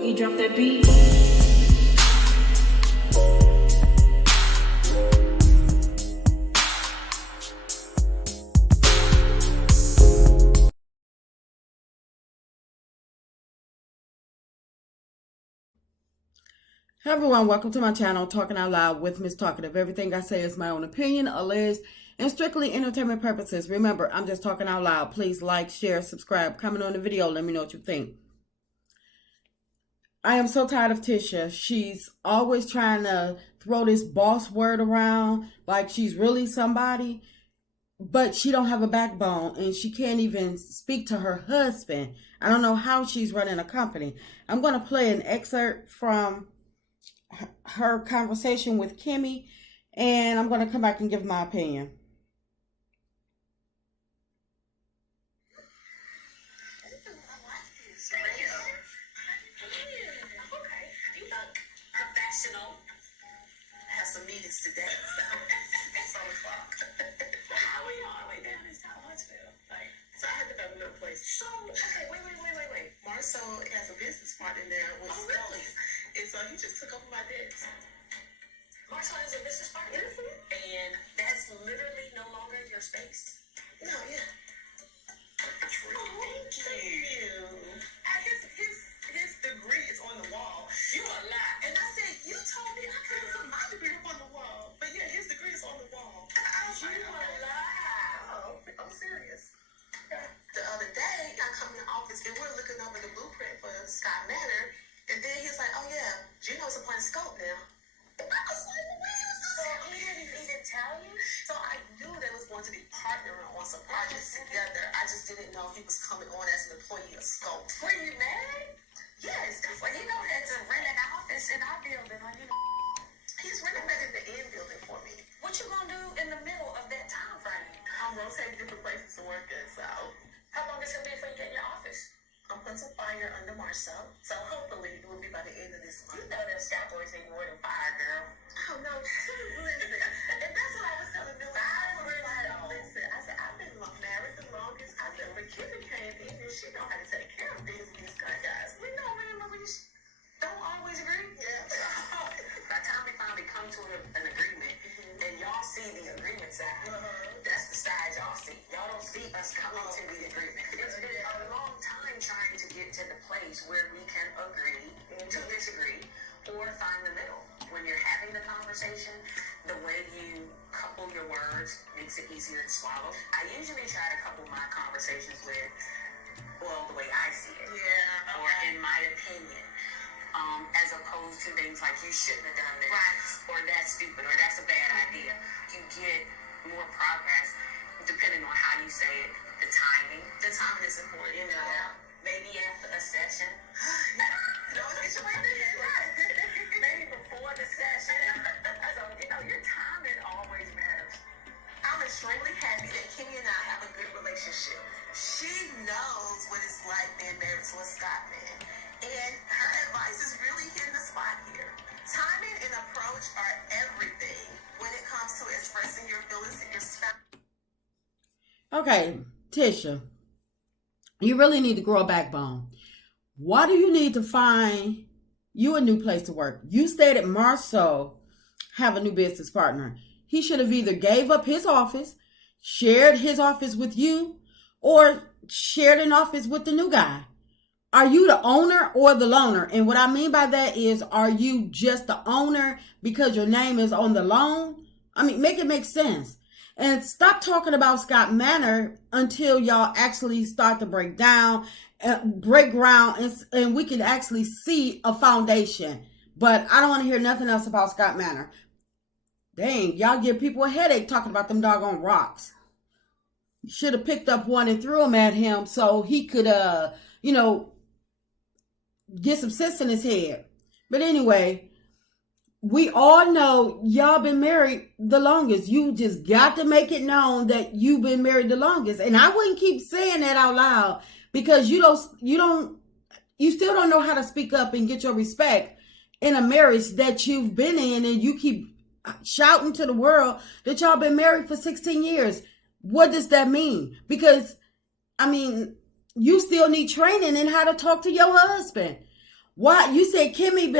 Boogie, drop that beat. Hey everyone, welcome to my channel, Talking Out Loud with Miss Talkative. Everything I say is my own opinion, alleged, and strictly entertainment purposes. Remember, I'm just talking out loud. Please like, share, subscribe, comment on the video. Let me know what you think. I am so tired of Tisha. She's always trying to throw this boss word around like she's really somebody, but she don't have a backbone and she can't even speak to her husband. I don't know how she's running a company. I'm going to play an excerpt from her conversation with Kimmy, and I'm going to come back and give my opinion. Professional. I have some meetings today, so it's 7 o'clock. How are you all the way down in South Huntsville? So I had to find a little place. So, okay, wait. Marcel has a business partner there with really? And so he just took over my desk. Marcel has a business partner? And that's literally no longer your space? No, yeah. Thank you. His degree is on the wall. You a lie. And I said, you told me I couldn't put my degree up on the wall. But yeah, his degree is on the wall. You a lie. Oh, I'm serious. The other day, I come in the office and we're looking over the blueprint for Scott Manor. And then he's like, oh yeah, Gino's a point scope now. I was like, where is this? So he didn't even tell you? So I knew they was going to be partnering on some projects together. I just didn't know he was coming on as an employee of Scope. Were you married? Yes. Well, he don't have to rent an office in our building. He's renovating the end building for me. What you gonna do in the middle of that time frame? I'm rotating different places to work at, so. How long is it gonna be before you get in your office? I'm putting some fire under Marcel, so hopefully it will be by the end of this month. You know them Scout boys need more than fire, girl. Oh, no, listen. And that's what I was telling them. Listen, I said, I've been married the longest. I said, when Kimmy came in, and she know how to take care of things with these kind of guys. We know, remember, we don't always agree. Yeah. By the time we finally come to an agreement, and y'all see the agreement side, that's the side y'all see. Y'all don't see us coming to the agreement. It's been a long time trying to get to the place where we can agree to disagree or find the middle. When you're having the conversation, the way you couple your words makes it easier to swallow. I usually try to couple my conversations with, well, the way I see it, or in my opinion, as opposed to things like you shouldn't have done this, right, or that's stupid, or that's a bad idea. You get more progress depending on how you say it. The timing is important. You know, maybe after a session. Don't get your way in. Maybe before the session. So, your timing always matters. I'm extremely happy that Kimmy and I have a good relationship. She knows what it's like being married to a Scott man. And her advice is really hitting the spot here. Timing and approach are everything when it comes to expressing your feelings and your spouse. Okay, Tisha, you really need to grow a backbone. Why do you need to find you a new place to work? You stated Marceau have a new business partner. He should have either gave up his office, shared his office with you, or shared an office with the new guy. Are you the owner or the loaner? And what I mean by that is, are you just the owner because your name is on the loan? I mean, make it make sense. And stop talking about Scott Manor until y'all actually start to break down, break ground, and we can actually see a foundation. But I don't want to hear nothing else about Scott Manor. Dang, y'all give people a headache talking about them doggone rocks. You should have picked up one and threw them at him so he could, get some sense in his head. But anyway, we all know y'all been married the longest. You just got to make it known that you've been married the longest. And I wouldn't keep saying that out loud because you still don't know how to speak up and get your respect in a marriage that you've been in, and you keep shouting to the world that y'all been married for 16 years. What does that mean? Because, you still need training in how to talk to your husband. Why you said Kimmy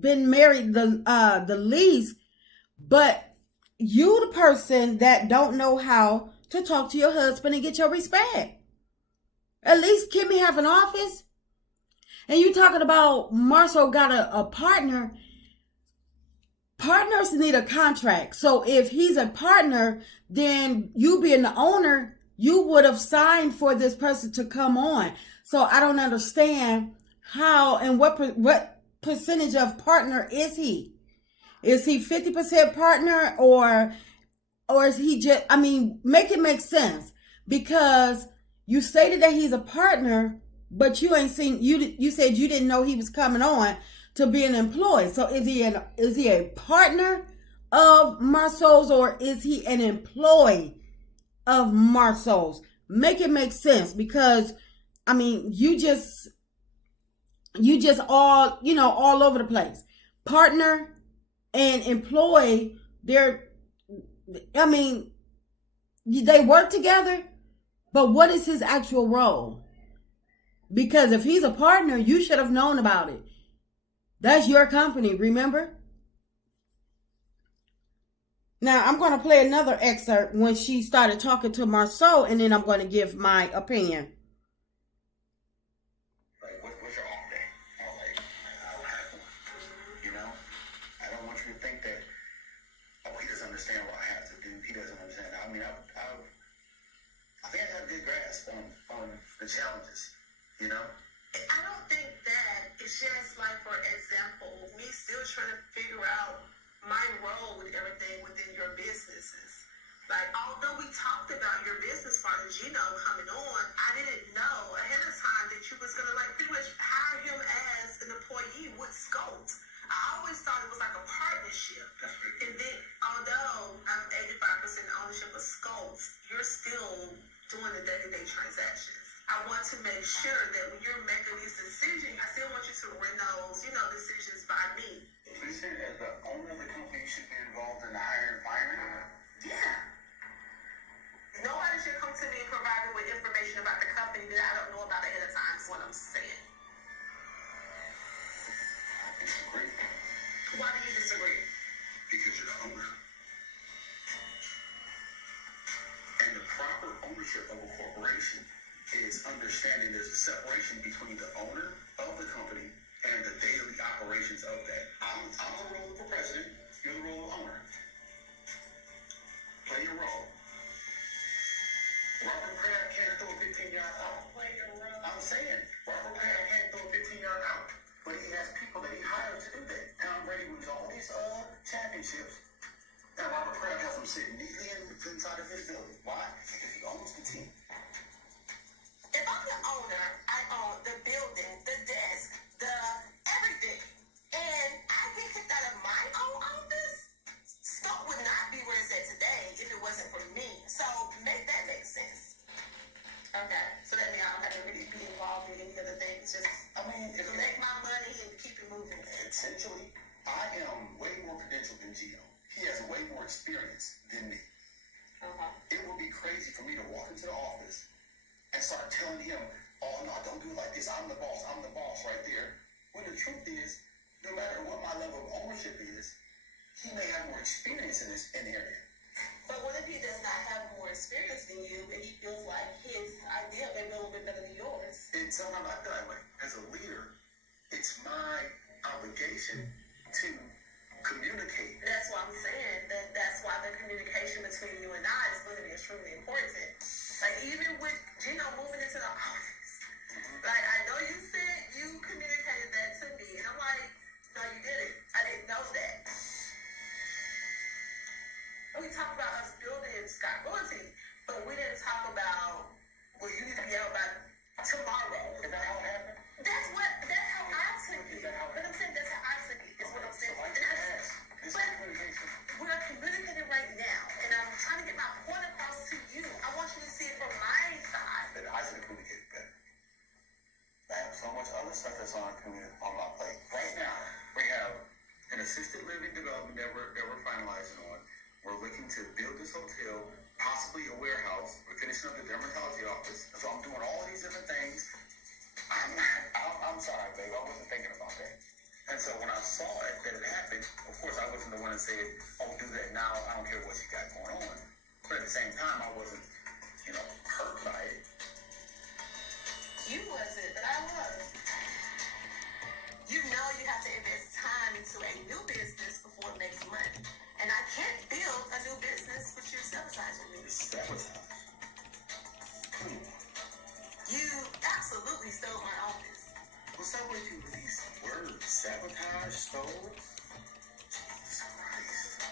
been married the least, but you the person that don't know how to talk to your husband and get your respect. At least Kimmy have an office. And you talking about Marcel got a partner. Partners need a contract. So if he's a partner, then you being the owner, you would have signed for this person to come on. So I don't understand how and what percentage of partner is he? Is he 50% partner or is he just, I mean, make it make sense, because you stated that he's a partner, but you ain't seen, you said you didn't know he was coming on to be an employee. So is he a partner of Marceau's, or is he an employee of Marceau's? Make it make sense, because I mean, you just all, all over the place. Partner and employee, I mean, they work together, but what is his actual role? Because if he's a partner, you should have known about it. That's your company, remember? Now, I'm going to play another excerpt when she started talking to Marceau, and then I'm going to give my opinion. What's your off day? I don't have one. I don't want you to think that, he doesn't understand what I have to do. He doesn't understand. I mean, I think I got a good grasp on the challenges, I don't think that it's just like, for example, me still trying to figure out my role with everything within your businesses. Like, although we talked about your business partner, Gino, coming on, I didn't know ahead of time that you was going to, pretty much hire him as an employee with Scout. I always thought it was like a partnership. And then, although I'm 85% ownership of Scout, you're still doing the day-to-day transactions. I want to make sure that when you're making these decisions, I still want you to run those, decisions by me. So you saying as the owner of the company, you should be involved in the hiring and firing? Yeah. Nobody should come to me and provide me with information about the company that I don't know about ahead of time, is what I'm saying. I disagree. Why do you disagree? Because you're the owner. And the proper ownership of a corporation is understanding there's a separation between the owner of the company and the daily operations of that. I'm the role of the president, you're the role of owner. Play your role. Robert Kraft can't throw a 15-yard out. Play your role. I'm saying, Robert Kraft can't throw a 15-yard out, but he has people that he hired to do that. Tom Brady wins all these championships. Now Robert Kraft has them sitting neatly inside of his building. Why? Because he owns the team. If I'm the owner, I own the building, the desk, the everything. And I get kicked out of my own office, Scout would not be where it's at today if it wasn't for me. So make that make sense. Okay. So that means I don't have to really be involved in any other things. Just, if you make my money and keep it moving. Essentially, I am way more credentialed than Gio. He has way more experience than me. It would be crazy for me to walk into the office and start telling him, oh no, don't do it like this, I'm the boss right there. When the truth is, no matter what my level of ownership is, he may have more experience in this area. But what if he does not have more experience than you, and he feels like his idea may be a little bit better than yours? And sometimes I feel that way. As a leader, it's my obligation to communicate. That's why I'm saying that's why the communication between you and I is going to be extremely important. Like, even with Gino moving into the office, I know you said you communicated that to me, and I'm like, no, you didn't. I didn't know that. We talked about us building Scott Royalty, but we didn't talk about, well, you need to be out by tomorrow. Is that how it happened? That's how I took it. But I'm saying that's how I took it, is what I'm saying. But we're communicating right now, and I'm trying to get my point across to you. I want you to see it from my side. But I should communicate better. I have so much other stuff that's on my plate. Right now, we have an assisted living development that we're finalizing on. We're looking to build this hotel, possibly a warehouse. We're finishing up the dermatology office. So I'm doing all these different things. I'm sorry, babe. I wasn't thinking about that. saw it, that it happened. Of course, I wasn't the one that said, oh, do that now. I don't care what you got going on. But at the same time, I wasn't, hurt by it. You wasn't, but I was. You know you have to invest time into a new business before it makes money. And I can't build a new business with you sabotaging me. Sabotage? You absolutely stole my office. What's up with you with these words? Sabotage, stole? Jesus Christ.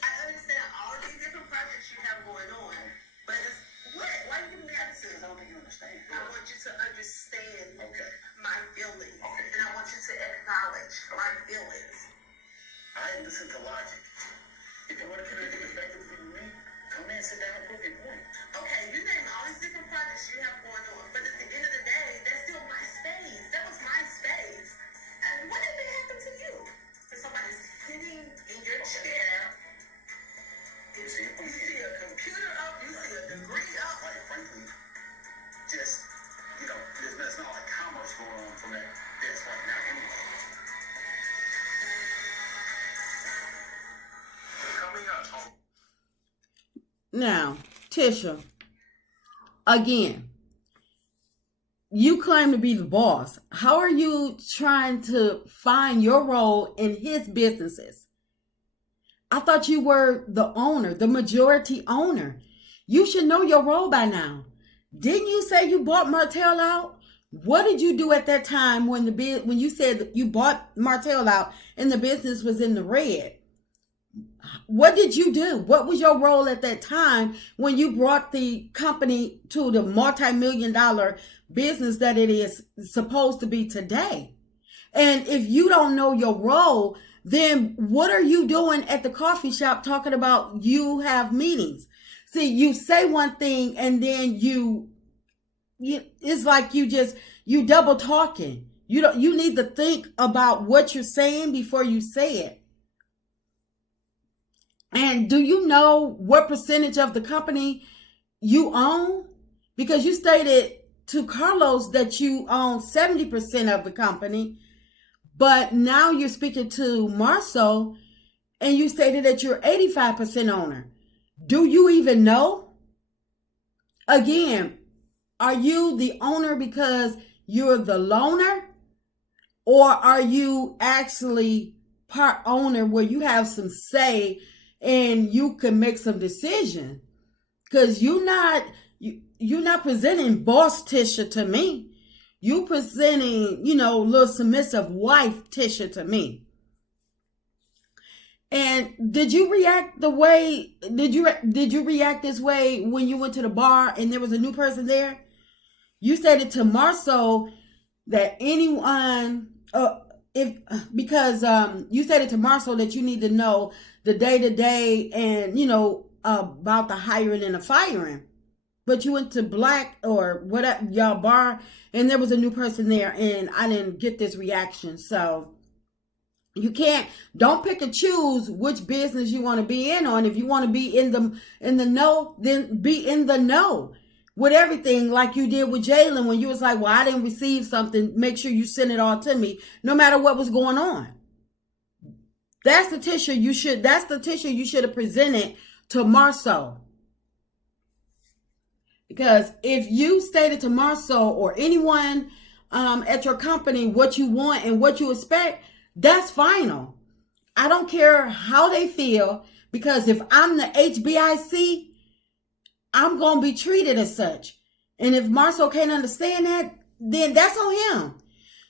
I understand all these different projects you have going on, but it's what? Why are you giving me attitude? I don't think you understand. I want you to understand Okay. my feelings, Okay. and I want you to acknowledge my feelings. I listen to logic. If you want to communicate effectively with me, come in, sit down, and prove your point. Okay, you name all these different projects you have going on, but at the end of the day, that's still my space. That was my space. And what if it happened to you? For somebody sitting in your chair, You see, you see a computer up, you see a degree up. quite frankly, just, there's not like commerce going on from that desk right now anyway. Coming up. Now, Tisha, again, you claim to be the boss. How are you trying to find your role in his businesses? I thought you were the owner, the majority owner. You should know your role by now. Didn't you say you bought Martell out? What did you do at that time when you said that you bought Martell out and the business was in the red? What did you do? What was your role at that time when you brought the company to the multi-million-dollar business that it is supposed to be today? And if you don't know your role, then what are you doing at the coffee shop talking about you have meetings? See, you say one thing and then it's like you double talking. You need to think about what you're saying before you say it. And do you know what percentage of the company you own? Because you stated to Carlos that you own 70% of the company, but now you're speaking to Marceau and you stated that you're 85% owner. Do you even know? Again, are you the owner because you're the loaner? Or are you actually part owner where you have some say and you can make some decision? Because you're not presenting boss Tisha to me. You presenting, little submissive wife Tisha to me. And did you react this way when you went to the bar and there was a new person there? You stated to Marceau that anyone, because you stated to Marceau that you need to know the day-to-day and, about the hiring and the firing. But you went to Black or whatever, y'all bar, and there was a new person there, and I didn't get this reaction. So don't pick and choose which business you want to be in on. If you want to be in the know, then be in the know with everything, like you did with Jalen when you was like, well, I didn't receive something. Make sure you send it all to me, no matter what was going on. That's the Tisha you should have presented to Marceau. Because if you stated to Marceau or anyone at your company what you want and what you expect, that's final. I don't care how they feel, because if I'm the HBIC, I'm going to be treated as such. And if Marceau can't understand that, then that's on him.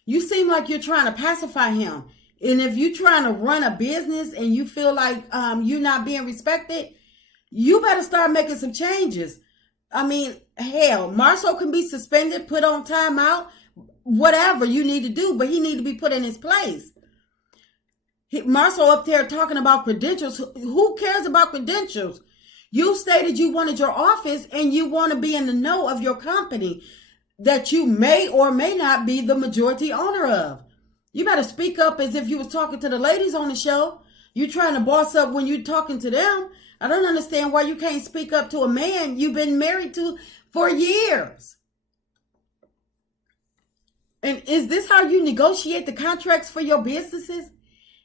You seem like you're trying to pacify him. And if you're trying to run a business and you feel like you're not being respected, you better start making some changes. I mean, hell, Marceau can be suspended, put on timeout, whatever you need to do, but he need to be put in his place. Marceau up there talking about credentials. Who cares about credentials? You stated you wanted your office and you want to be in the know of your company that you may or may not be the majority owner of. You better speak up as if you was talking to the ladies on the show. You trying to boss up when you talking to them. I don't understand why you can't speak up to a man you've been married to for years. And is this how you negotiate the contracts for your businesses?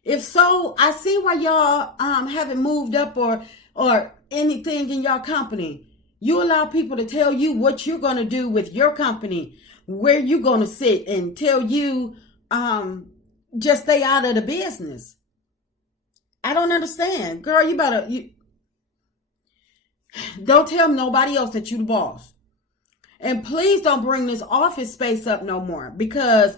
If so, I see why y'all haven't moved up or anything in your company. You allow people to tell you what you're going to do with your company, where you're going to sit, and tell you just stay out of the business. I don't understand. Girl, you don't tell nobody else that you the boss. And please don't bring this office space up no more, because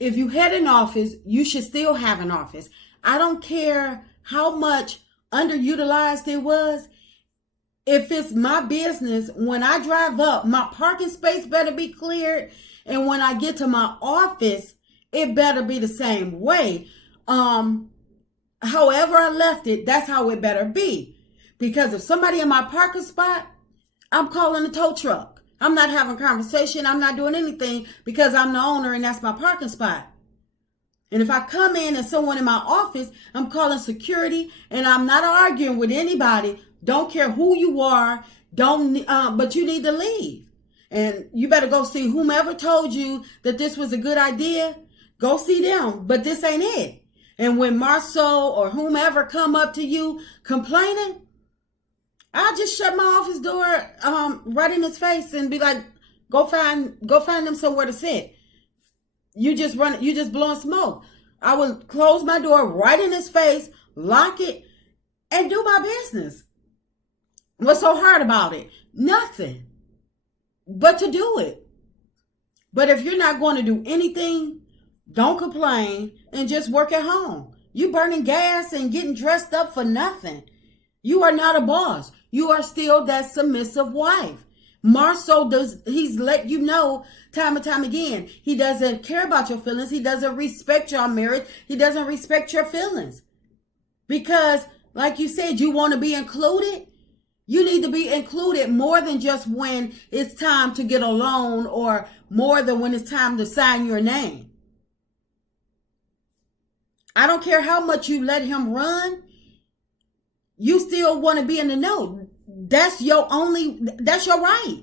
if you had an office, you should still have an office. I don't care how much underutilized it was. If it's my business, when I drive up, my parking space better be cleared. And when I get to my office, it better be the same way. However I left it, that's how it better be. Because if somebody in my parking spot, I'm calling the tow truck. I'm not having a conversation. I'm not doing anything because I'm the owner and that's my parking spot. And if I come in and someone in my office, I'm calling security, and I'm not arguing with anybody. Don't care who you are. But you need to leave. And you better go see whomever told you that this was a good idea. Go see them. But this ain't it. And when Marceau or whomever come up to you complaining, I'll just shut my office door right in his face and be like, go find them somewhere to sit. You just blowing smoke. I will close my door right in his face, lock it, and do my business. What's so hard about it? Nothing. But to do it. But if you're not going to do anything, don't complain and just work at home. You burning gas and getting dressed up for nothing. You are not a boss. You are still that submissive wife. Marceau he's let you know time and time again. He doesn't care about your feelings. He doesn't respect your marriage. He doesn't respect your feelings. Because, like you said, you want to be included. You need to be included more than just when it's time to get a loan, or more than when it's time to sign your name. I don't care how much you let him run. You still want to be in the know. That's your right.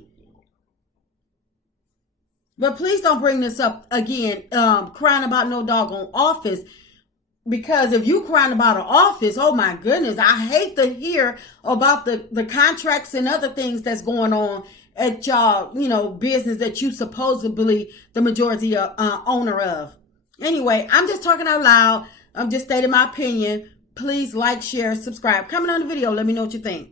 But please don't bring this up again, crying about no doggone office. Because if you crying about an office, oh my goodness, I hate to hear about the contracts and other things that's going on at y'all, business that you supposedly the majority owner of. Anyway, I'm just talking out loud. I'm just stating my opinion. Please like, share, subscribe. Comment on the video. Let me know what you think.